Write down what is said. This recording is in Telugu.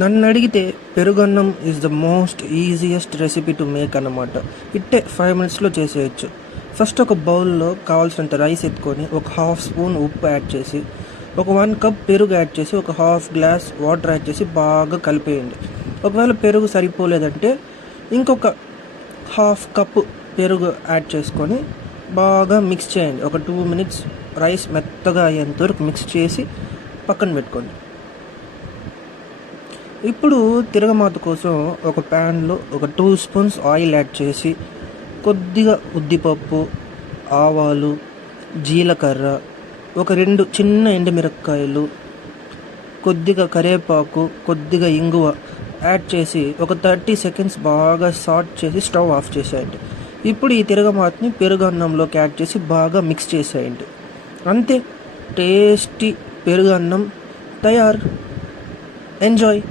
నన్ను అడిగితే పెరుగన్నం is the most easiest recipe to make అన్నమాట. ఇట్టే 5 మినిట్స్లో చేసేయచ్చు. ఫస్ట్ ఒక బౌల్లో కావాల్సినంత రైస్ ఎత్తుకొని ఒక హాఫ్ స్పూన్ ఉప్పు యాడ్ చేసి ఒక 1 కప్ పెరుగు యాడ్ చేసి ఒక హాఫ్ గ్లాస్ వాటర్ యాడ్ చేసి బాగా కలిపేయండి. ఒకవేళ పెరుగు సరిపోలేదంటే ఇంకొక హాఫ్ కప్పు పెరుగు యాడ్ చేసుకొని బాగా మిక్స్ చేయండి. ఒక 2 మినిట్స్ రైస్ మెత్తగా అయ్యేంత వరకు మిక్స్ చేసి పక్కన పెట్టుకోండి. ఇప్పుడు తిరగమాత కోసం ఒక ప్యాన్లో ఒక 2 స్పూన్స్ ఆయిల్ యాడ్ చేసి కొద్దిగా ఉద్దిపప్పు, ఆవాలు, జీలకర్ర, ఒక 2 చిన్న ఎండుమిరపకాయలు, కొద్దిగా కరివేపాకు, కొద్దిగా ఇంగువ యాడ్ చేసి ఒక 30 సెకండ్స్ బాగా సాట్ చేసి స్టవ్ ఆఫ్ చేసేయండి. ఇప్పుడు ఈ తిరగమాతని పెరుగు అన్నంలోకి యాడ్ చేసి బాగా మిక్స్ చేసేయండి. అంతే, టేస్టీ పెరుగు అన్నం తయారు. ఎంజాయ్.